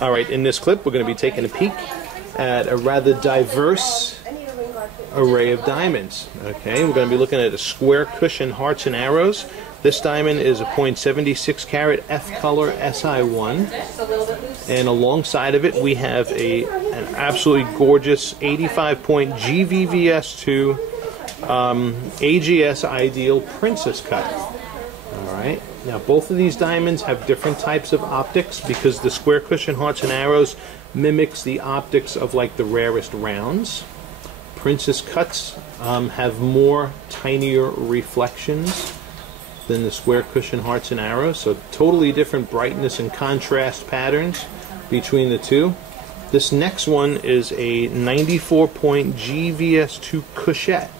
Alright, in this clip we're going to be taking a peek at a rather diverse array of diamonds. Okay, we're going to be looking at a square cushion hearts and arrows. This diamond is a .76 carat F color Si1, and alongside of it we have an absolutely gorgeous 85 point GVVS2 AGS Ideal Princess cut. Alright, now both of these diamonds have different types of optics because the square cushion hearts and arrows mimics the optics of like the rarest rounds. Princess cuts have more tinier reflections than the square cushion hearts and arrows, so totally different brightness and contrast patterns between the two. This next one is a 94 point GVS2 Cushette.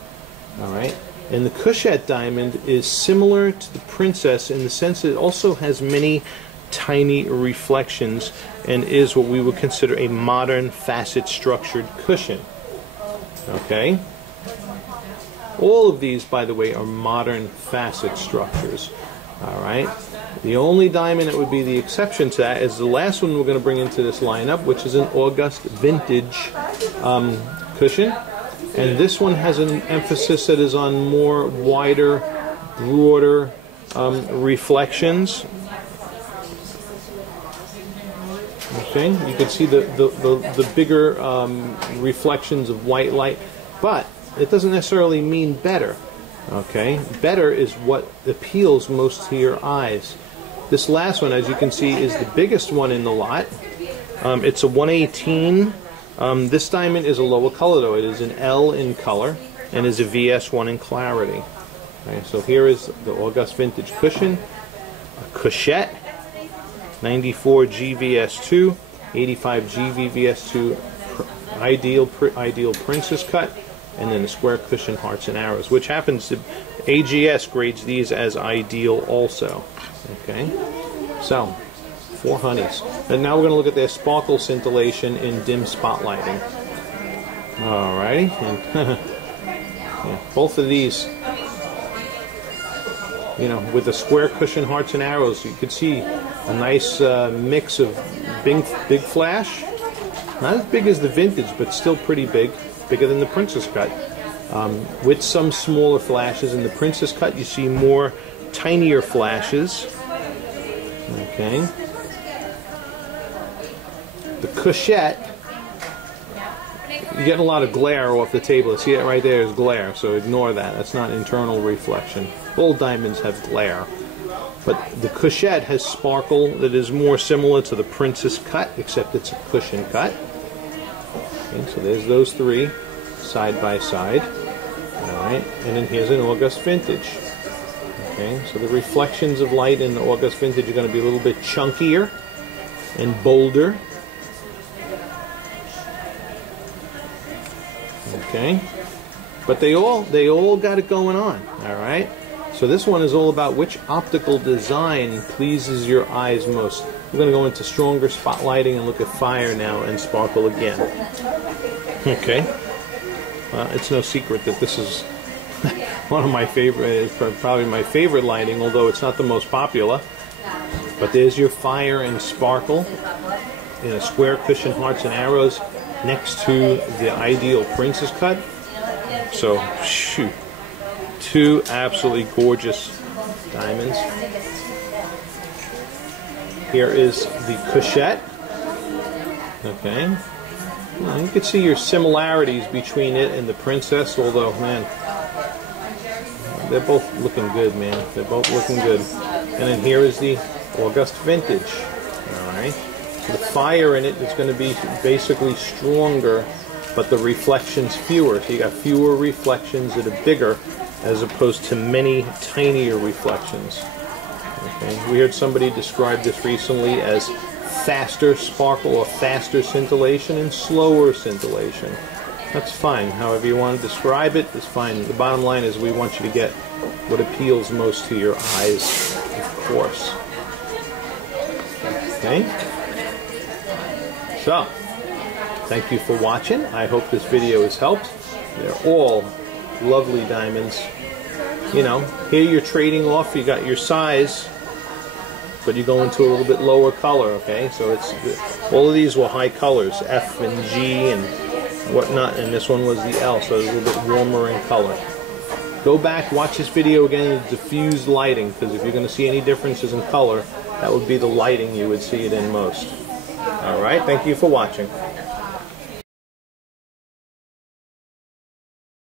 Alright, and the Cushette diamond is similar to the Princess in the sense that it also has many tiny reflections and is what we would consider a modern facet structured cushion. Okay? All of these, by the way, are modern facet structures. Alright? The only diamond that would be the exception to that is the last one we're going to bring into this lineup, which is an August Vintage cushion. And this one has an emphasis that is on more wider, broader reflections. Okay, you can see the bigger reflections of white light, but it doesn't necessarily mean better. Okay, better is what appeals most to your eyes. This last one, as you can see, is the biggest one in the lot. It's a 118. This diamond is a lower color though. It is an L in color and is a VS1 in clarity. Okay, so here is the August Vintage cushion, a Cushette, 94 GVS2, 85 GVVS2 Ideal Princess cut, and then the square cushion hearts and arrows, which happens to AGS grades these as ideal also. Okay, so 4 honeys. And now we're going to look at their sparkle scintillation in dim spotlighting. Alrighty, and yeah, both of these, you know, with the square cushion hearts and arrows, you could see a nice mix of big flash. Not as big as the Vintage, but still pretty big. Bigger than the Princess cut. With some smaller flashes. In the Princess cut, you see more tinier flashes. Okay. The Cushette, you're getting a lot of glare off the table. See that right there is glare, so ignore that. That's not internal reflection. All diamonds have glare. But the Cushette has sparkle that is more similar to the Princess cut, except it's a cushion cut. Okay, so there's those three side by side. Alright, and then here's an August Vintage. Okay, so the reflections of light in the August Vintage are going to be a little bit chunkier and bolder. Okay, but they all got it going on. Alright, so this one is all about which optical design pleases your eyes most. We're going to go into stronger spotlighting and look at fire now and sparkle again. Okay, it's no secret that this is one of my favorite, it's probably my favorite lighting, although it's not the most popular. But there's your fire and sparkle in a square cushion hearts and arrows next to the Ideal Princess cut. So, shoot, two absolutely gorgeous diamonds. Here is the Cushette. Okay. Well, you can see your similarities between it and the Princess, although, man, they're both looking good, man. They're both looking good. And then here is the August Vintage. Alright. So the fire in it is going to be basically stronger, but the reflections fewer. So you got fewer reflections that are bigger as opposed to many tinier reflections. Okay. We heard somebody describe this recently as faster sparkle or faster scintillation and slower scintillation. That's fine. However you want to describe it is fine. The bottom line is we want you to get what appeals most to your eyes, of course. Okay? So, thank you for watching. I hope this video has helped. They're all lovely diamonds. You know, here you're trading off. You got your size but you go into a little bit lower color, okay? So it's all of these were high colors, F and G and whatnot, and this one was the L, so it's a little bit warmer in color. Go back, watch this video again with diffused lighting, because if you're going to see any differences in color, that would be the lighting you would see it in most. Alright, thank you for watching.